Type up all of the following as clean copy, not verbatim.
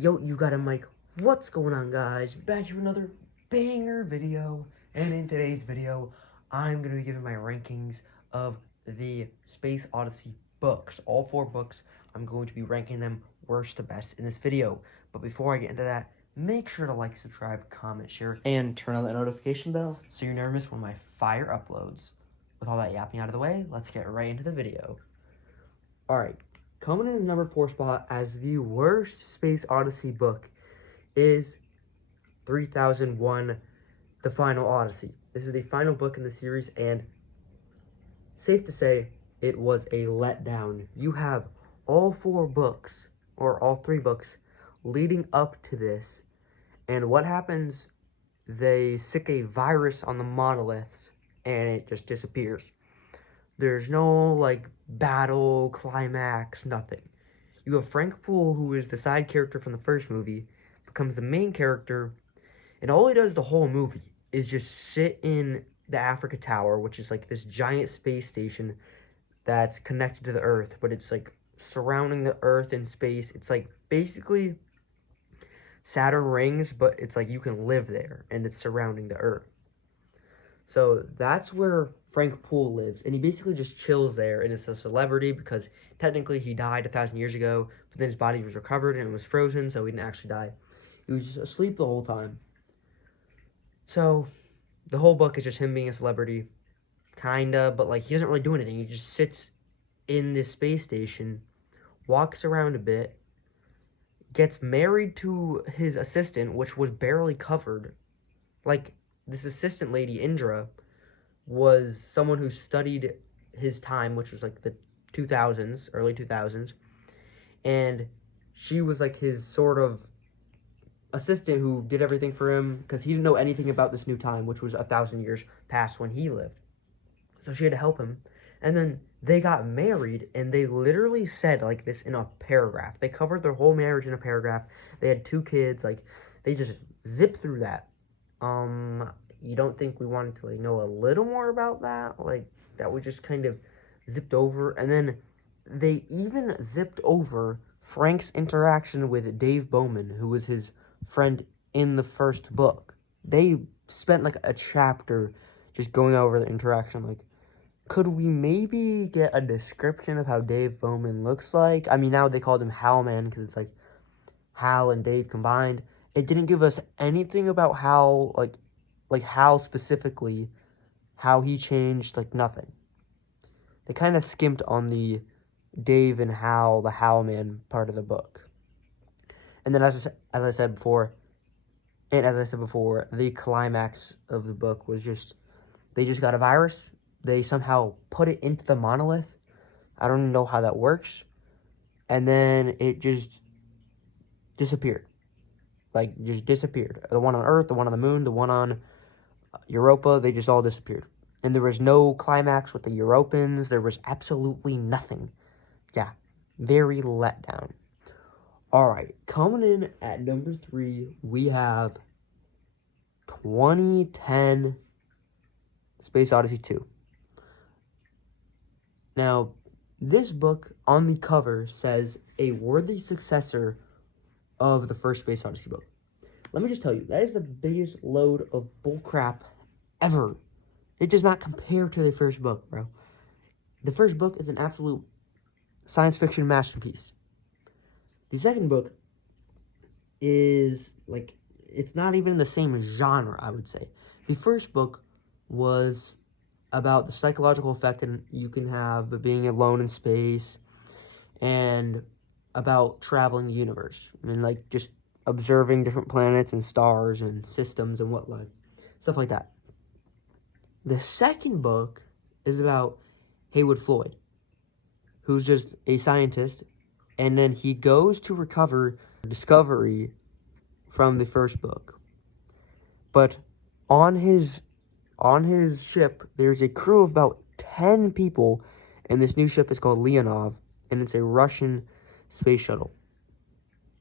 Yo, you got a mic. What's going on, guys? Back here with another banger video. And in today's video, I'm going to be giving my rankings of the Space Odyssey books. All 4 books, I'm going to be ranking them worst to best in this video. But before I get into that, make sure to like, subscribe, comment, share, and turn on that notification bell so you never miss one of my fire uploads. With all that yapping out of the way, let's get right into the video. Alright. Coming in the number 4 spot as the worst Space Odyssey book is 3001, The Final Odyssey. This is the final book in the series, and safe to say, it was a letdown. You have all 4 books, or all 3 books, leading up to this, and what happens, they sick a virus on the monoliths, and it just disappears. There's no, battle, climax, nothing. You have Frank Poole, who is the side character from the first movie, becomes the main character, and all he does the whole movie is just sit in the Africa Tower, which is this giant space station that's connected to the Earth, but it's surrounding the Earth in space. It's basically Saturn rings, but it's you can live there, and it's surrounding the Earth. So that's where Frank Poole lives, and he basically just chills there, and is a celebrity because technically he died 1,000 years ago, but then his body was recovered and it was frozen, so he didn't actually die. He was just asleep the whole time. So the whole book is just him being a celebrity, kinda, but he doesn't really do anything. He just sits in this space station, walks around a bit, gets married to his assistant, which was barely covered. This assistant lady, Indra, was someone who studied his time, which was the 2000s, early 2000s, and she was his sort of assistant who did everything for him because he didn't know anything about this new time, which was 1,000 years past when he lived. So she had to help him, and then they got married, and they literally said this in a paragraph. They covered their whole marriage in a paragraph. They had 2 kids. They just zipped through that. You don't think we wanted to know a little more about that? That we just kind of zipped over, and then they even zipped over Frank's interaction with Dave Bowman, who was his friend in the first book. They spent a chapter just going over the interaction. Could we maybe get a description of how Dave Bowman looks like? I mean, now they called him Hal Man because it's Hal and Dave combined. It didn't give us anything about how Hal specifically, how he changed, nothing. They kind of skimped on the Dave and Hal, the Hal Man part of the book. And then as I said before, the climax of the book was they just got a virus. They somehow put it into the monolith. I don't even know how that works. And then it just disappeared. Just disappeared. The one on Earth, the one on the moon, the one on Europa, they just all disappeared. And there was no climax with the Europans. There was absolutely nothing. Yeah, very let down. Alright, coming in at number 3, we have 2010 Space Odyssey 2. Now, this book on the cover says a worthy successor of the first Space Odyssey book. Let me just tell you, that is the biggest load of bullcrap ever. It does not compare to the first book, bro. The first book is an absolute science fiction masterpiece. The second book is, it's not even the same genre, I would say. The first book was about the psychological effect you can have of being alone in space, and about traveling the universe. Just observing different planets and stars and systems and whatnot. Stuff like that. The second book is about Haywood Floyd, who's just a scientist, and then he goes to recover Discovery from the first book. But on his ship, there's a crew of about 10 people, and this new ship is called Leonov, and it's a Russian space shuttle.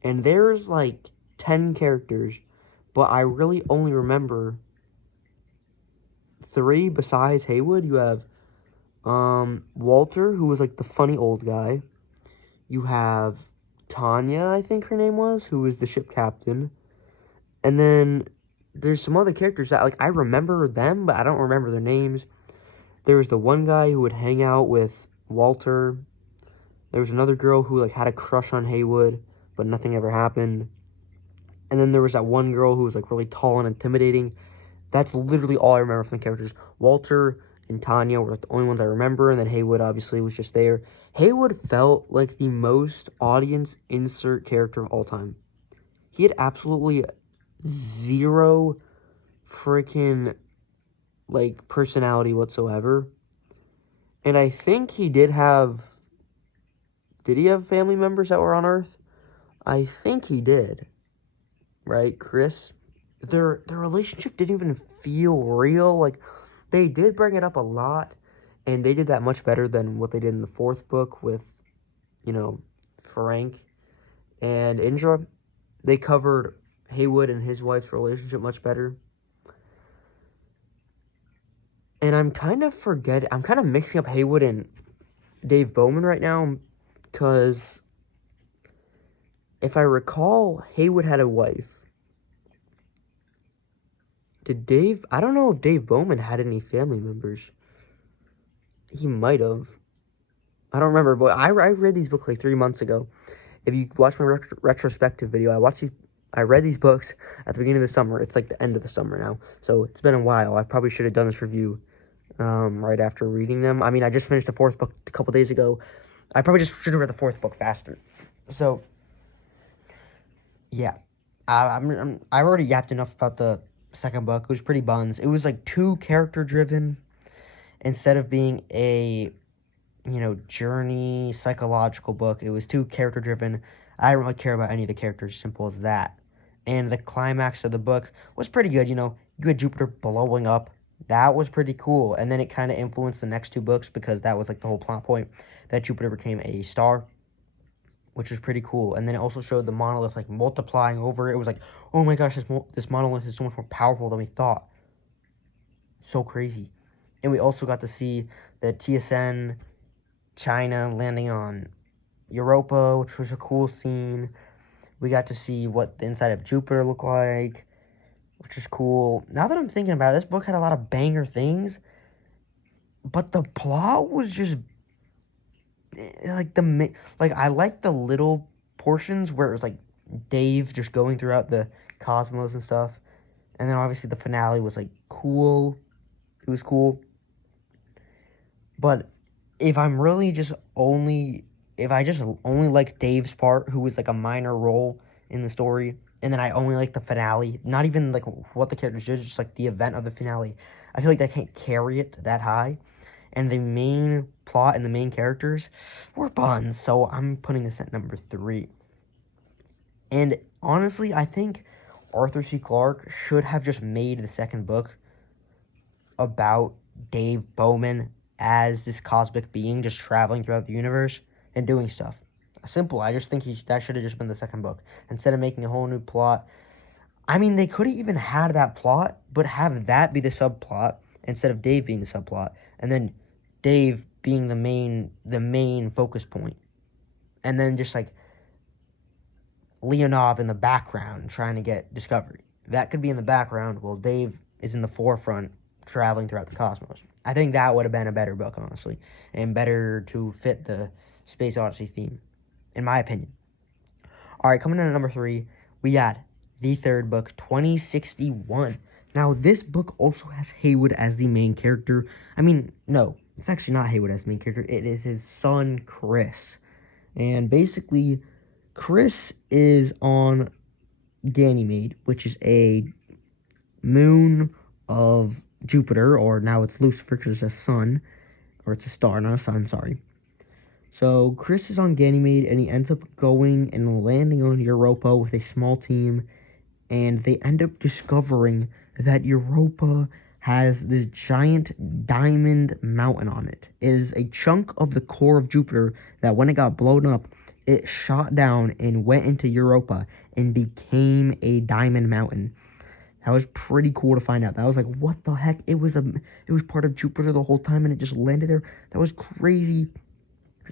And there's 10 characters, but I really only remember 3 besides Haywood. You have Walter, who was the funny old guy. You have Tanya, I think her name was, who was the ship captain. And then there's some other characters that, like, I remember them, but I don't remember their names. There was the one guy who would hang out with Walter. There was another girl who, like, had a crush on Haywood, but nothing ever happened. And then there was that one girl who was, like, really tall and intimidating. That's literally all I remember from the characters. Walter and Tanya were, like, the only ones I remember, and then Haywood obviously was just there. Haywood felt like the most audience insert character of all time. He had absolutely zero freaking, like, personality whatsoever. And I think he did have... Did he have family members that were on Earth? I think he did. Right, Chris? Their relationship didn't even feel real. Like, they did bring it up a lot, and they did that much better than what they did in the fourth book with, you know, Frank and Indra. They covered Haywood and his wife's relationship much better. And I'm kind of mixing up Haywood and Dave Bowman right now, because if I recall, Haywood had a wife. I don't know if Dave Bowman had any family members. He might have. I don't remember, but I read these books like 3 months ago. If you watch my retrospective video, I read these books at the beginning of the summer. It's like the end of the summer now, so it's been a while. I probably should have done this review right after reading them. I mean, I just finished the fourth book a couple days ago. I probably just should have read the fourth book faster. So, yeah. I already yapped enough about the second book. It was pretty buns. It was like too character-driven instead of being a, journey, psychological book. It was too character-driven. I didn't really care about any of the characters, simple as that. And the climax of the book was pretty good, You had Jupiter blowing up. That was pretty cool. And then it kind of influenced the next two books because that was like the whole plot point, that Jupiter became a star, which was pretty cool. And then it also showed the monolith like multiplying over. It was like, oh my gosh, this monolith is so much more powerful than we thought. So crazy. And we also got to see the TSN China landing on Europa, which was a cool scene. We got to see what the inside of Jupiter looked like, which is cool. Now that I'm thinking about it, this book had a lot of banger things, but the plot was just like I liked the little portions where it was like Dave just going throughout the cosmos and stuff, and then obviously the finale was like cool. It was cool, but if I just only like Dave's part, who was like a minor role in the story, and then I only like the finale, not even like what the characters did, just like the event of the finale, I feel like I can't carry it that high. And the main plot and the main characters were buns, so I'm putting this at number 3. And honestly, I think Arthur C. Clarke should have just made the second book about Dave Bowman as this cosmic being just traveling throughout the universe and doing stuff. Simple. I just think that should have just been the second book instead of making a whole new plot. I mean, they could have even had that plot, but have that be the subplot instead of Dave being the subplot, and then Dave being the main focus point, and then just like Leonov in the background trying to get Discovery. That could be in the background while Dave is in the forefront traveling throughout the cosmos. I think that would have been a better book, honestly, and better to fit the Space Odyssey theme, in my opinion. All right, coming in at number 3, we got the third book, 2061. Now, this book also has Haywood as the main character. I mean, no, it's actually not Haywood as the main character. It is his son, Chris. And basically, Chris is on Ganymede, which is a moon of Jupiter, or now it's Lucifer because it's a sun, or it's a star, not a sun, sorry. So Chris is on Ganymede, and he ends up going and landing on Europa with a small team, and they end up discovering that Europa has this giant diamond mountain on it. It is a chunk of the core of Jupiter that when it got blown up, it shot down and went into Europa and became a diamond mountain. That was pretty cool to find out. That was like, what the heck? It was part of Jupiter the whole time and it just landed there. That was crazy.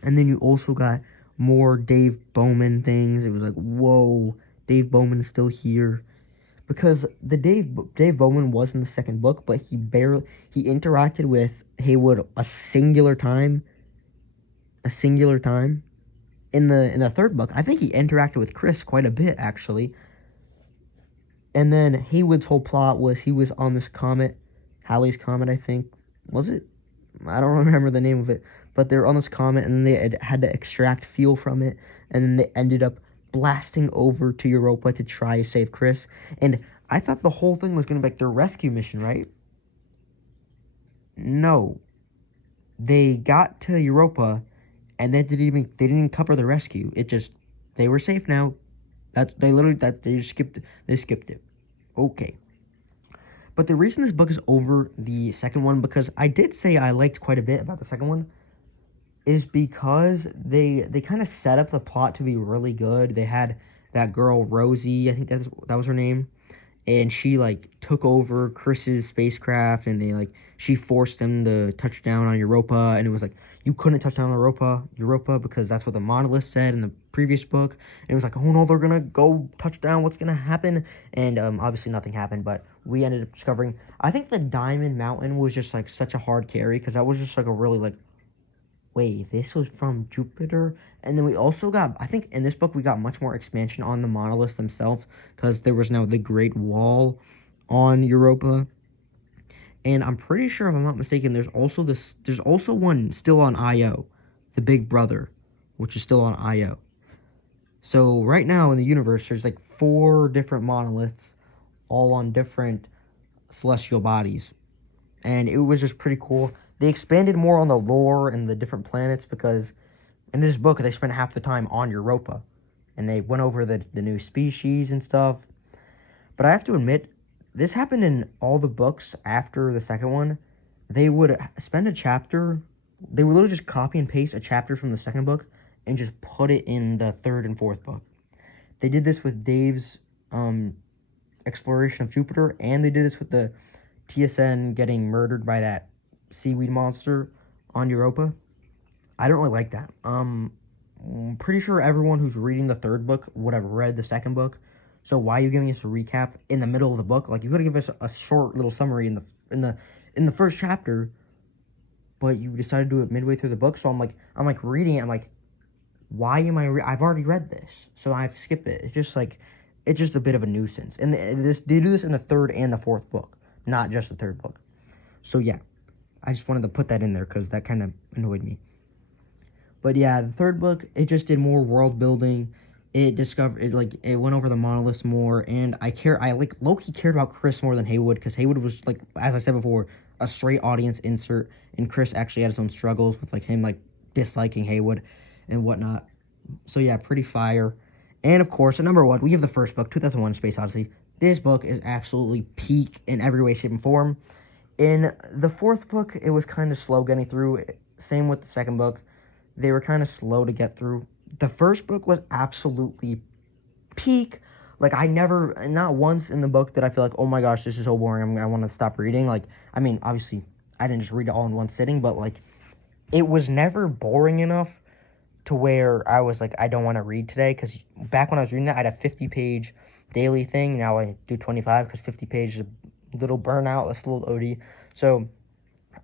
And then you also got more Dave Bowman things. It was like, whoa, Dave Bowman's still here. Because the Dave Bowman was in the second book, but he interacted with Haywood a singular time. In the third book, I think he interacted with Chris quite a bit actually. And then Haywood's whole plot was he was on this comet, Halley's Comet, I think. Was it? I don't remember the name of it. But they were on this comet and they had to extract fuel from it. And then they ended up blasting over to Europa to try to save Chris. And I thought the whole thing was going to be like their rescue mission, right? No. They got to Europa and they didn't cover the rescue. It just, they were safe now. They just skipped it. Okay. But the reason this book is over the second one, because I did say I liked quite a bit about the second one, is because they kind of set up the plot to be really good. They had that girl Rosie, I think that was her name, and she like took over Chris's spacecraft, and she forced them to touch down on Europa, and it was like you couldn't touch down on Europa because that's what the monolith said in the previous book. And it was like, oh no, they're gonna go touch down. What's gonna happen? And obviously nothing happened, but we ended up discovering. I think the Diamond Mountain was just like such a hard carry because that was just like a really like, wait, this was from Jupiter. And then we also got, I think in this book we got much more expansion on the monoliths themselves because there was now the Great Wall on Europa. And I'm pretty sure, if I'm not mistaken, there's also one still on Io, the Big Brother, which is still on Io. So right now in the universe, there's like 4 different monoliths, all on different celestial bodies, and it was just pretty cool. They expanded more on the lore and the different planets because in this book they spent half the time on Europa, and they went over the new species and stuff. But I have to admit, this happened in all the books after the second one. They would spend a chapter, they would literally just copy and paste a chapter from the second book and just put it in the third and fourth book. They did this with Dave's exploration of Jupiter, and they did this with the TSN getting murdered by that seaweed monster on Europa. I don't really like that. I'm pretty sure everyone who's reading the third book would have read the second book. So why are you giving us a recap in the middle of the book? Like, you could have given us a short little summary in the first chapter, but you decided to do it midway through the book. So I'm like reading it. I'm like, why am I've already read this, so I've skipped it. It's just a bit of a nuisance. And they do this in the third and the fourth book, not just the third book. So yeah, I just wanted to put that in there because that kind of annoyed me. But yeah, the third book, it just did more world building. It went over the monoliths more, and I like low-key cared about Chris more than Haywood, because Haywood was, like, as I said before, a straight audience insert, and Chris actually had his own struggles with, like, him, like, disliking Haywood and whatnot. So yeah, pretty fire. And of course, at number 1, we have the first book, 2001: Space Odyssey. This book is absolutely peak in every way, shape, and form. In the fourth book, it was kind of slow getting through. Same with the second book. They were kind of slow to get through. The first book was absolutely peak. Like, not once in the book did I feel like, oh my gosh, this is so boring, I want to stop reading. Like, I mean, obviously, I didn't just read it all in one sitting, but, like, it was never boring enough to where I was like, I don't want to read today, because back when I was reading it, I had a 50-page daily thing. Now I do 25, because 50 pages is a little burnout, that's a little OD. So,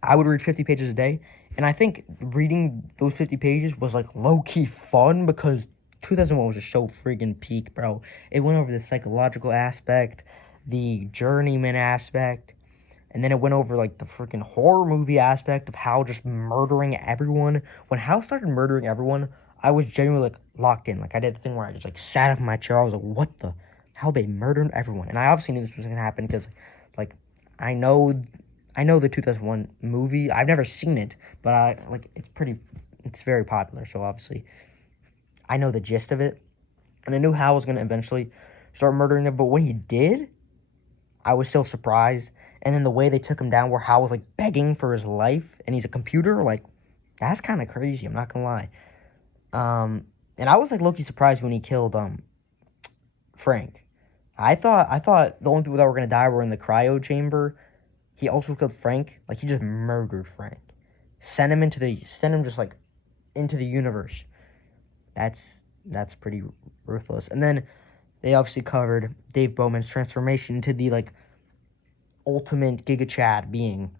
I would read 50 pages a day, and I think reading those 50 pages was, like, low-key fun, because 2001 was just so friggin' peak, bro. It went over the psychological aspect, the journeyman aspect, and then it went over, like, the freaking horror movie aspect of Hal just murdering everyone. When Hal started murdering everyone, I was genuinely, like, locked in. Like, I did the thing where I just, like, sat up in my chair. I was like, what the hell? They murdered everyone. And I obviously knew this was going to happen because, like, I know the 2001 movie. I've never seen it, but it's very popular, so obviously I know the gist of it. And I knew Hal was going to eventually start murdering them, but when he did, I was still surprised. And then the way they took him down, where Hal was, like, begging for his life, and he's a computer, like, that's kind of crazy, I'm not going to lie. And I was, like, low-key surprised when he killed, Frank. I thought the only people that were going to die were in the cryo chamber. He also killed Frank. Like, he just murdered Frank. Sent him just, like, into the universe. That's pretty ruthless. And then they obviously covered Dave Bowman's transformation into the like ultimate Giga Chad being,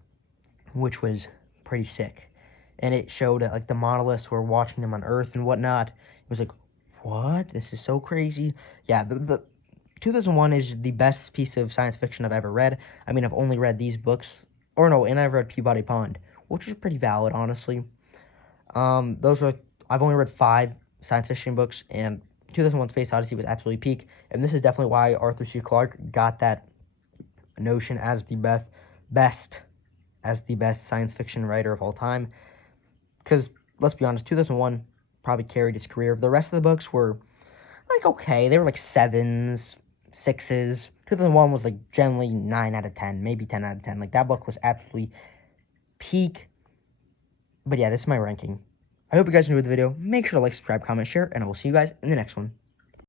which was pretty sick. And it showed that like the monoliths were watching them on Earth and whatnot. It was like, what? This is so crazy. Yeah, the 2001 is the best piece of science fiction I've ever read. I mean, I've only read these books, or no, and I've read Peabody Pond, which was pretty valid, honestly. Those are I've only read 5 science fiction books, and 2001: Space Odyssey was absolutely peak. And this is definitely why Arthur C. Clarke got that notion as the best science fiction writer of all time. Because let's be honest, 2001 probably carried his career. The rest of the books were like okay, they were like 7s, 6s. 2001 was like generally 9 out of 10, maybe 10 out of 10. Like that book was absolutely peak. But yeah, this is my ranking. I hope you guys enjoyed the video. Make sure to like, subscribe, comment, share, and I will see you guys in the next one.